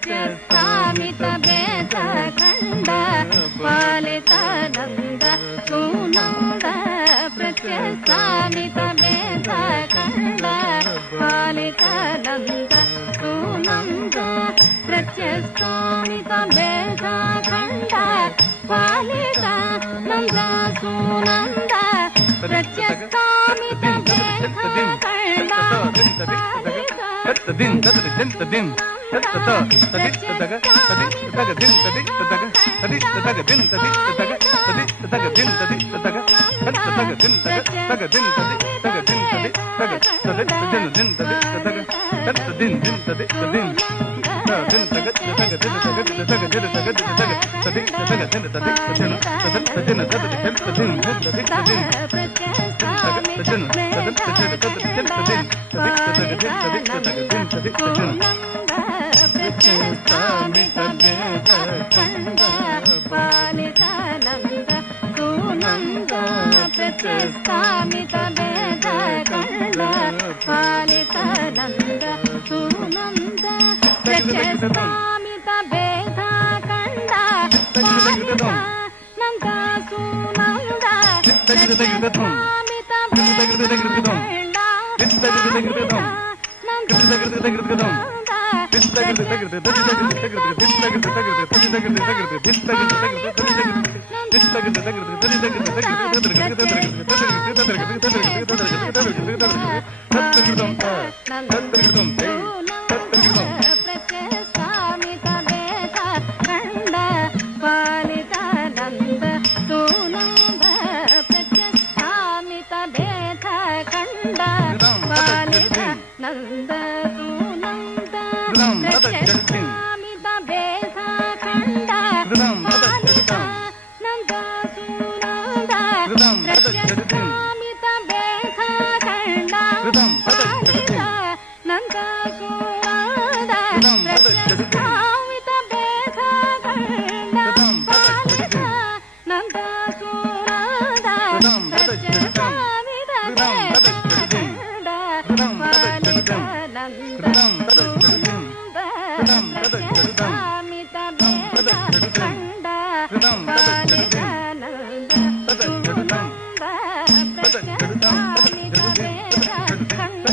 प्रत्यस्तामित भेद खंड पालितानंद सुनंद प्रत्यस्तामित भेद खंड पालितानंद सुनंद प्रत्यस्तामित भेद खंड पालितानंद सुनंद प्रत्यस्तामित भेद खंड din tadi din tadi tata tadi tadaga tadi tadaga din tadi tadaga tadi tadaga din tadi tadaga tadi tadaga din tadi tadaga tadaga din tadaga din tadi tadaga din tadi tadaga tadi din tadi tadaga tadi din tadi tadi din taga tadaga din tadaga tadaga din tadaga tadaga tadi tadaga din tadi tadaga tadi din tadi tadi tadi प्रत्यस्तामित भेद खंड पालितानंद सुनंद प्रत्यस्तामित भेद खंड पालितानंद सुनंद प्रत्यस्तामित भेद खंड पालितानंद सुनंद प्रत्यस्तामित नंद सुनंद प्रत्यस्तामित भेद खंड पालितानंद सुनंद प्रत्यस्तामित भेद खंड पालितानंद सुनंद प्रत्यस्तामित भेद खंड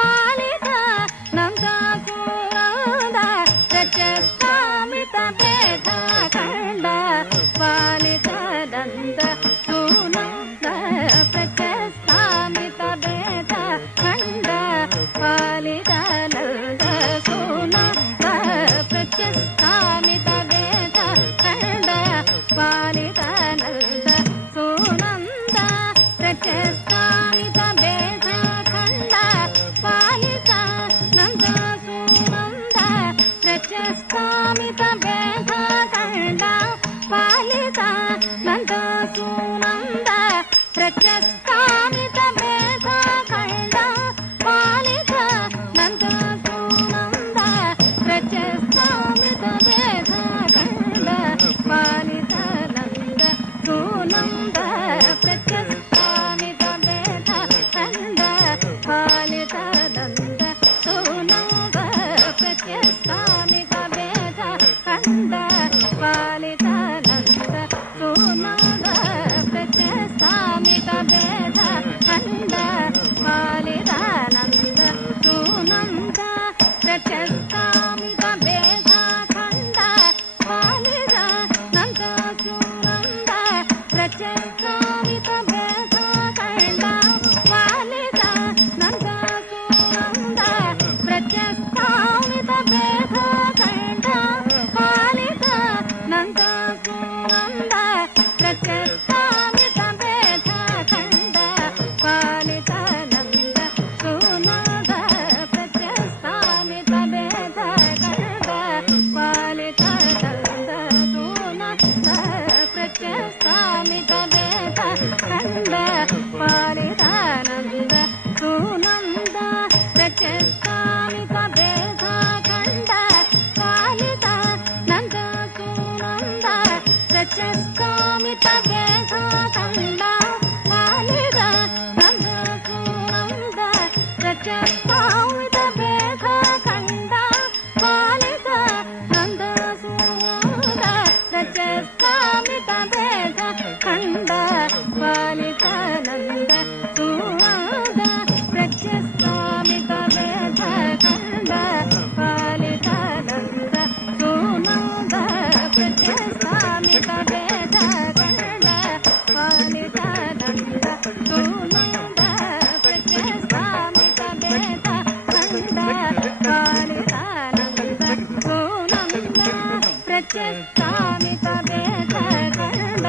पालितानंद सुनंद प्रत्यस्तामित भेद प्रत्यस्तामित भेद खंड पालितानंद सुनंद प्रत्यस्तामित भेद खंड पालितानंद सुनंद प्रत्यस्तामित भेद खंड पालितानंद सुनंद प्रत्यस्तामित भेद खंड पालितानंद सुनंद प्रत्यस्तामित भेद खंड पालितानंद सुनंद प्रत्यस्तामित भेद ಸುನಂದ ಪ್ರತ್ಯಸ್ತಾಮಿತ ಭೇದ ಖಂಡ ಪಾಲಿತಾನಂದ ಸುನಂದ ಪ್ರತ್ಯಸ್ತಾಮಿತ ಭೇದ ಖಂಡ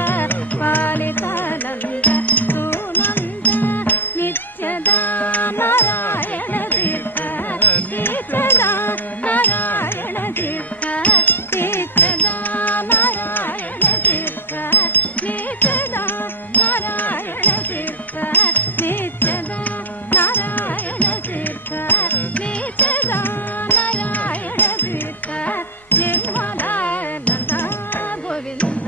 ಪಾಲಿತಾನಂದ ಸುನಂದ ನಿತ್ಯದ ನಾರಾಯಣ ತೀರ್ಥ ನಿತ್ಯದ ನಾರಾಯಣ ತೀರ್ಥ ನಿತ್ಯದ ನಾರಾಯಣ ತೀರ್ಥ ನಿತ್ಯದ ನಾರಾಯಣ ತೀರ್ಥ ನಿತ್ಯದ ನಾರಾಯಣ ತೀರ್ಥ ನಿತ್ಯದ ನಾರಾಯಣ ತೀರ್ಥ ನಿರ್ಮಲಾನಂದ ಗೋವಿಂದ